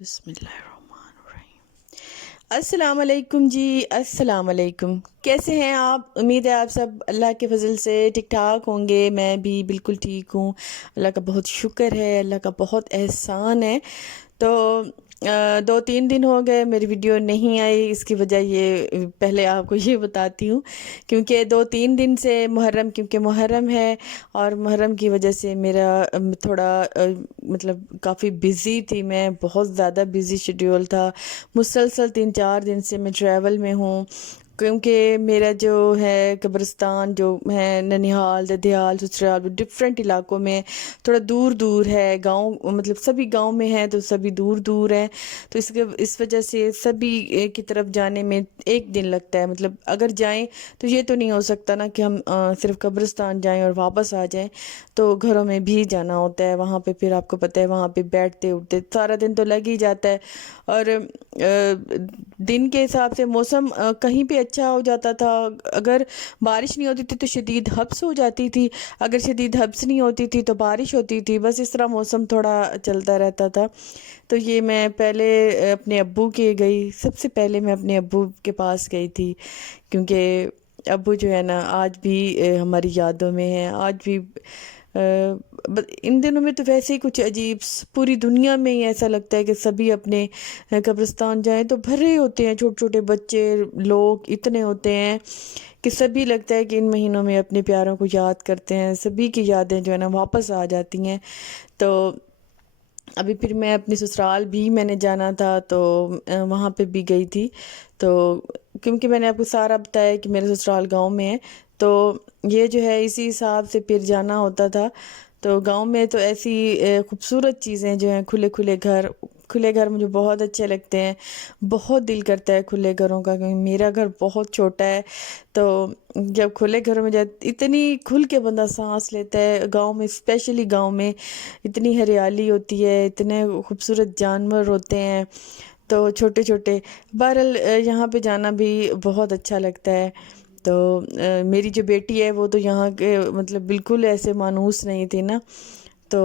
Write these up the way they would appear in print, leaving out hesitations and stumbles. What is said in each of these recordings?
بسم اللہ الرحمن الرحیم۔ السلام علیکم جی، السلام علیکم۔ کیسے ہیں آپ؟ امید ہے آپ سب اللہ کے فضل سے ٹھیک ٹھاک ہوں گے۔ میں بھی بالکل ٹھیک ہوں، اللہ کا بہت شکر ہے، اللہ کا بہت احسان ہے۔ تو 2-3 دن ہو گئے میری ویڈیو نہیں آئی، اس کی وجہ یہ پہلے آپ کو یہ بتاتی ہوں، کیونکہ 2-3 دن سے کیونکہ محرم ہے، اور محرم کی وجہ سے میرا تھوڑا مطلب کافی بزی تھی، میں بہت زیادہ بزی شیڈیول تھا۔ مسلسل 3-4 دن سے میں ٹریول میں ہوں، کیونکہ میرا جو ہے قبرستان جو ہے ننیہال، ددھیال، سسرال، ڈفرینٹ علاقوں میں، تھوڑا دور دور ہے گاؤں، مطلب سبھی گاؤں میں ہیں تو سبھی دور دور ہیں، تو اس وجہ سے سبھی کی طرف جانے میں ایک دن لگتا ہے۔ مطلب اگر جائیں تو یہ تو نہیں ہو سکتا نا کہ ہم صرف قبرستان جائیں اور واپس آ جائیں، تو گھروں میں بھی جانا ہوتا ہے، وہاں پہ پھر آپ کو پتہ ہے وہاں پہ بیٹھتے اٹھتے سارا دن تو لگ ہی جاتا ہے۔ اور دن کے حساب سے موسم کہیں پہ اچھا ہو جاتا تھا، اگر بارش نہیں ہوتی تھی تو شدید حبس ہو جاتی تھی، اگر شدید حبس نہیں ہوتی تھی تو بارش ہوتی تھی، بس اس طرح موسم تھوڑا چلتا رہتا تھا۔ تو یہ میں پہلے اپنے ابو کے گئی، سب سے پہلے میں اپنے ابو کے پاس گئی تھی، کیونکہ ابو جو ہے نا آج بھی ہماری یادوں میں ہیں، آج بھی ان دنوں میں تو ویسے ہی کچھ عجیب، پوری دنیا میں ہی ایسا لگتا ہے کہ سبھی اپنے قبرستان جائیں تو بھرے ہوتے ہیں، چھوٹے چھوٹے بچے لوگ اتنے ہوتے ہیں کہ سبھی لگتا ہے کہ ان مہینوں میں اپنے پیاروں کو یاد کرتے ہیں، سبھی کی یادیں جو ہے نا واپس آ جاتی ہیں۔ تو ابھی پھر میں اپنی سسرال بھی میں نے جانا تھا، تو وہاں پہ بھی گئی تھی، تو کیونکہ میں نے آپ کو سارا بتایا کہ میرے سسرال گاؤں میں ہے، تو یہ جو ہے اسی حساب سے پھر جانا ہوتا تھا۔ تو گاؤں میں تو ایسی خوبصورت چیزیں جو ہیں، کھلے گھر مجھے بہت اچھے لگتے ہیں، بہت دل کرتا ہے کھلے گھروں کا، کیونکہ میرا گھر بہت چھوٹا ہے، تو جب کھلے گھروں میں جاتے اتنی کھل کے بندہ سانس لیتا ہے، گاؤں میں اسپیشلی گاؤں میں اتنی ہریالی ہوتی ہے، اتنے خوبصورت جانور ہوتے ہیں، تو چھوٹے چھوٹے، بہرحال یہاں پہ جانا بھی بہت اچھا لگتا ہے۔ تو میری جو بیٹی ہے وہ تو یہاں کے مطلب بالکل ایسے مانوس نہیں تھی نا، تو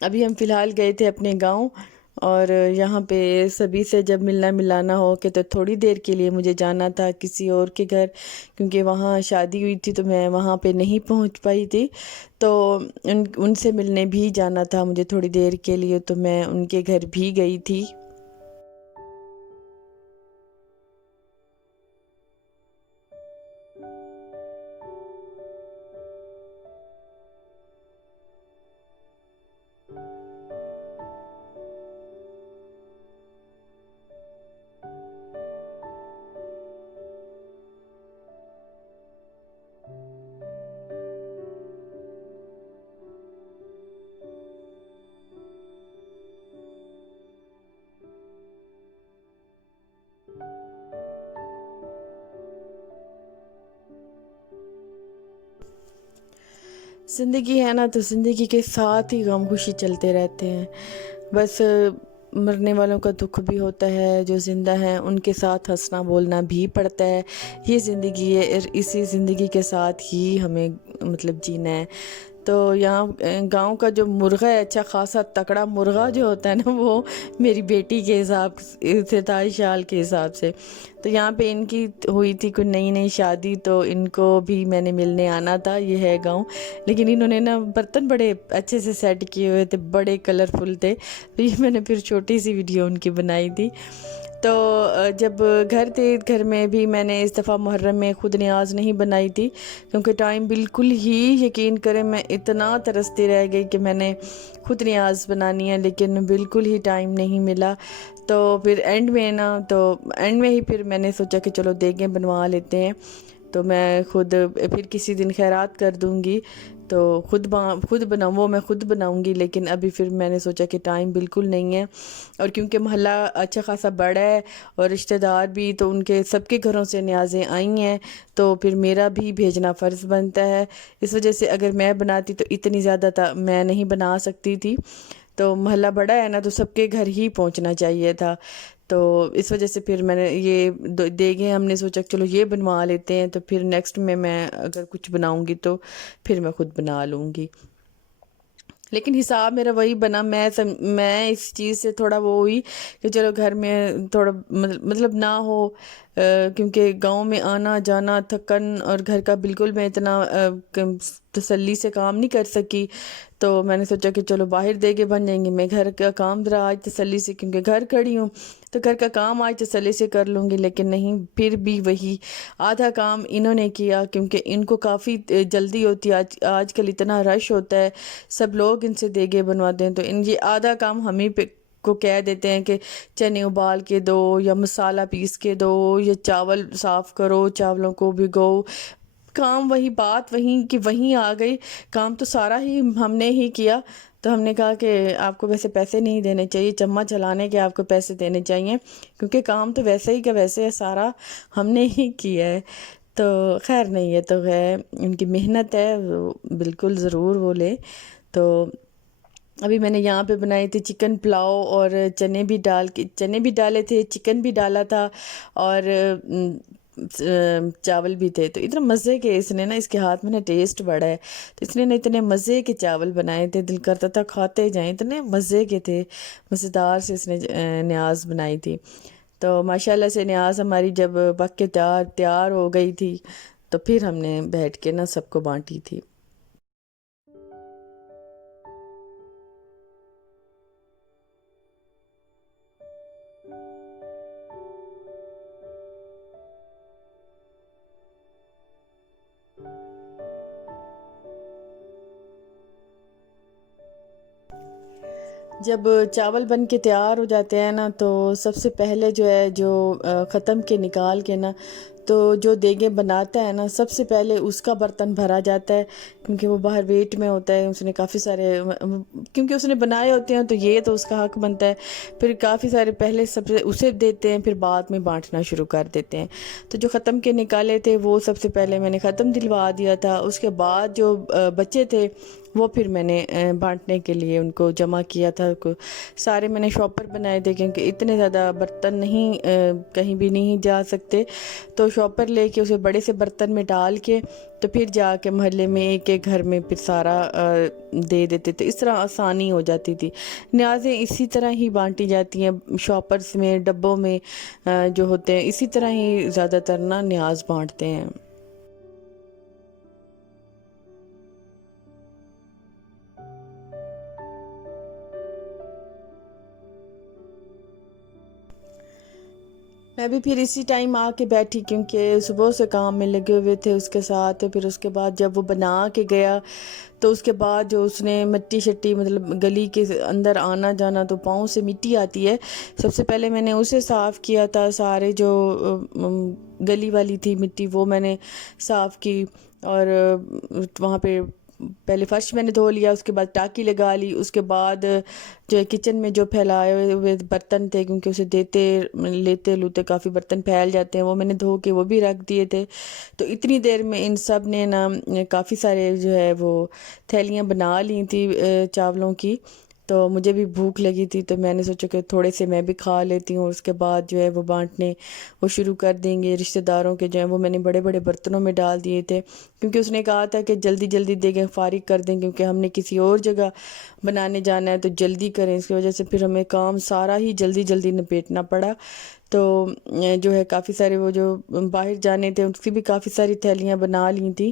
ابھی ہم فی الحال گئے تھے اپنے گاؤں، اور یہاں پہ سبھی سے جب ملنا ملانا ہو کے تو تھوڑی دیر کے لیے مجھے جانا تھا کسی اور کے گھر، کیونکہ وہاں شادی ہوئی تھی تو میں وہاں پہ نہیں پہنچ پائی تھی، تو ان سے ملنے بھی جانا تھا مجھے تھوڑی دیر کے لیے، تو میں ان کے گھر بھی گئی تھی۔ زندگی ہے نا، تو زندگی کے ساتھ ہی غم خوشی چلتے رہتے ہیں، بس مرنے والوں کا دکھ بھی ہوتا ہے، جو زندہ ہیں ان کے ساتھ ہنسنا بولنا بھی پڑتا ہے، یہ زندگی ہے، اسی زندگی کے ساتھ ہی ہمیں مطلب جینا ہے۔ تو یہاں گاؤں کا جو مرغہ ہے، اچھا خاصا تکڑا مرغہ جو ہوتا ہے نا، وہ میری بیٹی کے حساب سے تھا، شال کے حساب سے۔ تو یہاں پہ ان کی ہوئی تھی کوئی نئی نئی شادی، تو ان کو بھی میں نے ملنے آنا تھا، یہ ہے گاؤں، لیکن انہوں نے نا برتن بڑے اچھے سے سیٹ کیے ہوئے تھے، بڑے کلرفل تھے، تو یہ میں نے پھر چھوٹی سی ویڈیو ان کی بنائی تھی۔ تو جب گھر تھے، گھر میں بھی میں نے اس دفعہ محرم میں خود نیاز نہیں بنائی تھی، کیونکہ ٹائم بالکل ہی، یقین کریں میں اتنا ترستی رہ گئی کہ میں نے خود نیاز بنانی ہے، لیکن بالکل ہی ٹائم نہیں ملا۔ تو پھر اینڈ میں ہی پھر میں نے سوچا کہ چلو دیگیں بنوا لیتے ہیں، تو میں خود پھر کسی دن خیرات کر دوں گی، تو خود بناؤں، وہ میں خود بناؤں گی، لیکن ابھی پھر میں نے سوچا کہ ٹائم بالکل نہیں ہے، اور کیونکہ محلہ اچھا خاصا بڑا ہے اور رشتہ دار بھی، تو ان کے سب کے گھروں سے نیازیں آئی ہیں، تو پھر میرا بھی بھیجنا فرض بنتا ہے، اس وجہ سے اگر میں بناتی تو اتنی زیادہ میں نہیں بنا سکتی تھی، تو محلہ بڑا ہے نا، تو سب کے گھر ہی پہنچنا چاہیے تھا، تو اس وجہ سے پھر میں نے یہ دیگیں ہم نے سوچا چلو یہ بنوا لیتے ہیں، تو پھر نیکسٹ میں اگر کچھ بناؤں گی تو پھر میں خود بنا لوں گی۔ لیکن حساب میرا وہی بنا، میں اس چیز سے تھوڑا وہ ہوئی کہ چلو گھر میں تھوڑا مطلب نہ ہو، کیونکہ گاؤں میں آنا جانا تھکن، اور گھر کا بالکل میں اتنا تسلی سے کام نہیں کر سکی، تو میں نے سوچا کہ چلو باہر دے کے بن جائیں گے، میں گھر کا کام ذرا آج تسلی سے، کیونکہ گھر کھڑی ہوں تو گھر کا کام آج تسلی سے کر لوں گی، لیکن نہیں، پھر بھی وہی آدھا کام انہوں نے کیا، کیونکہ ان کو کافی جلدی ہوتی ہے، آج کل اتنا رش ہوتا ہے، سب لوگ ان سے دیگے بنواتے ہیں، تو ان یہ آدھا کام ہم ہی پہ کو کہہ دیتے ہیں کہ چنے ابال کے دو، یا مسالہ پیس کے دو، یا چاول صاف کرو، چاولوں کو بھگو، کام وہی، بات وہیں کہ وہیں آ گئی، کام تو سارا ہی ہم نے ہی کیا، تو ہم نے کہا کہ آپ کو ویسے پیسے نہیں دینے چاہیے، چمچ چلانے کے آپ کو پیسے دینے چاہیے، کیونکہ کام تو ویسے ہی کہ ویسے ہے، سارا ہم نے ہی کیا ہے، تو خیر نہیں ہے، تو ہے ان کی محنت ہے، بالکل ضرور وہ لے، تو ابھی میں نے یہاں پہ بنائی تھی چکن پلاؤ، اور چنے بھی چنے بھی ڈالے تھے، چکن بھی ڈالا تھا، اور چاول بھی تھے، تو اتنا مزے کے اس نے نا، اس کے ہاتھ میں نا ٹیسٹ بڑا ہے، تو اس نے نا اتنے مزے کے چاول بنائے تھے، دل کرتا تھا کھاتے جائیں، اتنے مزے کے تھے، مزیدار سے اس نے نیاز بنائی تھی، تو ماشاءاللہ سے نیاز ہماری جب پک کے تیار ہو گئی تھی، تو پھر ہم نے بیٹھ کے نا سب کو بانٹی تھی۔ جب چاول بن کے تیار ہو جاتے ہیں نا، تو سب سے پہلے جو ہے، جو ختم کے نکال کے نا، تو جو دیگیں بناتا ہے نا، سب سے پہلے اس کا برتن بھرا جاتا ہے، کیونکہ وہ باہر ویٹ میں ہوتا ہے، اس نے کافی سارے، کیونکہ اس نے بنائے ہوتے ہیں، تو یہ تو اس کا حق بنتا ہے، پھر کافی سارے پہلے سب سے اسے دیتے ہیں، پھر بعد میں بانٹنا شروع کر دیتے ہیں، تو جو ختم کے نکالے تھے وہ سب سے پہلے میں نے ختم دلوا دیا تھا، اس کے بعد جو بچے تھے وہ پھر میں نے بانٹنے کے لیے ان کو جمع کیا تھا، سارے میں نے شاپر بنائے تھے، کیونکہ اتنے زیادہ برتن نہیں، کہیں بھی نہیں جا سکتے، تو شاپر لے کے اسے بڑے سے برتن میں ڈال کے، تو پھر جا کے محلے میں ایک ایک گھر میں پھر سارا دے دیتے تھے، اس طرح آسانی ہو جاتی تھی، نیازیں اسی طرح ہی بانٹی جاتی ہیں، شاپرز میں، ڈبوں میں جو ہوتے ہیں، اسی طرح ہی زیادہ تر نا نیاز بانٹتے ہیں۔ میں بھی پھر اسی ٹائم آ کے بیٹھی، کیونکہ صبح سے کام میں لگے ہوئے تھے اس کے ساتھ، پھر اس کے بعد جب وہ بنا کے گیا، تو اس کے بعد جو اس نے مٹی شٹی، مطلب گلی کے اندر آنا جانا، تو پاؤں سے مٹی آتی ہے، سب سے پہلے میں نے اسے صاف کیا تھا، سارے جو گلی والی تھی مٹی وہ میں نے صاف کی، اور وہاں پہ پہلے فرش میں نے دھو لیا، اس کے بعد ٹاکی لگا لی، اس کے بعد جو ہے کچن میں جو پھیلائے ہوئے برتن تھے، کیونکہ اسے لیتے لوتے کافی برتن پھیل جاتے ہیں، وہ میں نے دھو کے وہ بھی رکھ دیے تھے، تو اتنی دیر میں ان سب نے نا کافی سارے جو ہے وہ تھیلیاں بنا لی تھی چاولوں کی، تو مجھے بھی بھوک لگی تھی، تو میں نے سوچا کہ تھوڑے سے میں بھی کھا لیتی ہوں، اس کے بعد جو ہے وہ بانٹنے وہ شروع کر دیں گے، رشتہ داروں کے جو ہیں وہ میں نے بڑے بڑے برتنوں میں ڈال دیے تھے، کیونکہ اس نے کہا تھا کہ جلدی جلدی دے کے فارغ کر دیں، کیونکہ ہم نے کسی اور جگہ بنانے جانا ہے، تو جلدی کریں، اس کی وجہ سے پھر ہمیں کام سارا ہی جلدی جلدی نپیٹنا پڑا، تو جو ہے کافی سارے وہ جو باہر جانے تھے اس کی بھی کافی ساری تھیلیاں بنا لی تھیں،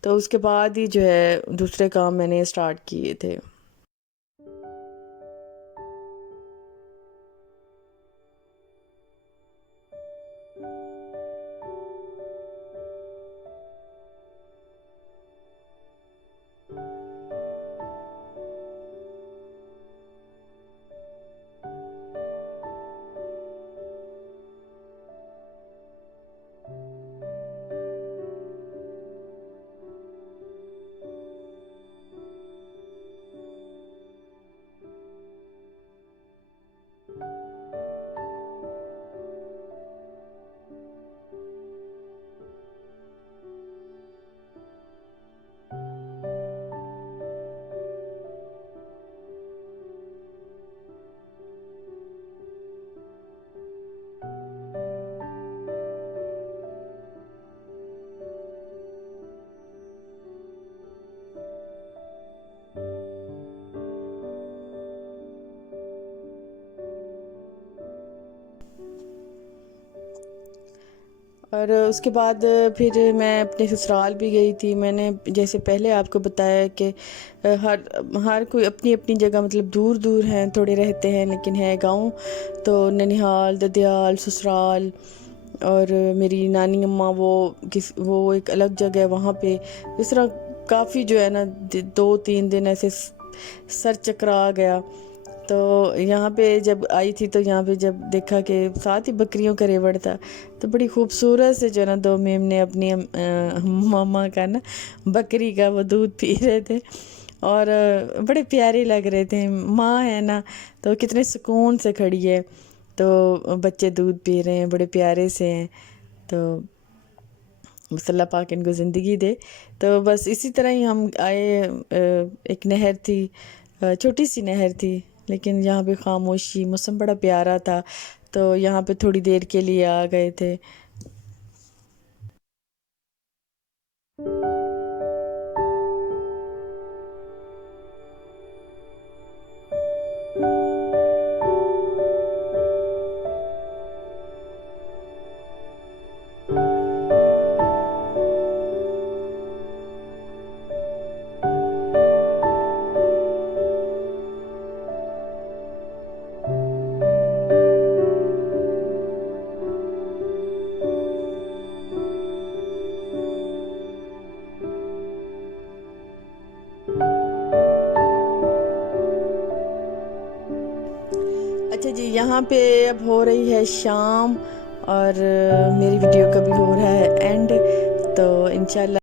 تو اس کے بعد ہی جو ہے دوسرے کام میں نے اسٹارٹ کیے تھے۔ اور اس کے بعد پھر میں اپنے سسرال بھی گئی تھی. میں نے جیسے پہلے آپ کو بتایا کہ ہر کوئی اپنی اپنی جگہ مطلب دور دور ہیں, تھوڑے رہتے ہیں لیکن ہے گاؤں. تو ننیحال, ددیال, سسرال, اور میری نانی اماں وہ ایک الگ جگہ ہے وہاں پہ. اس طرح کافی جو ہے نا 2-3 دن ایسے سر چکرا گیا. تو یہاں پہ جب آئی تھی تو یہاں پہ جب دیکھا کہ ساتھ ہی بکریوں کا ریوڑ تھا, تو بڑی خوبصورت سے جو ہے نا 2 میم نے اپنی ماما کا نا بکری کا وہ دودھ پی رہے تھے, اور بڑے پیارے لگ رہے تھے. ماں ہے نا تو کتنے سکون سے کھڑی ہے, تو بچے دودھ پی رہے ہیں, بڑے پیارے سے ہیں. تو بس اللہ پاک ان کو زندگی دے. تو بس اسی طرح ہی ہم آئے. ایک نہر تھی, چھوٹی سی نہر تھی, لیکن یہاں پہ خاموشی, موسم بڑا پیارا تھا, تو یہاں پہ تھوڑی دیر کے لیے آ گئے تھے. اچھا جی, یہاں پہ اب ہو رہی ہے شام, اور میری ویڈیو کا بھی ہو رہا ہے اینڈ. تو انشاءاللہ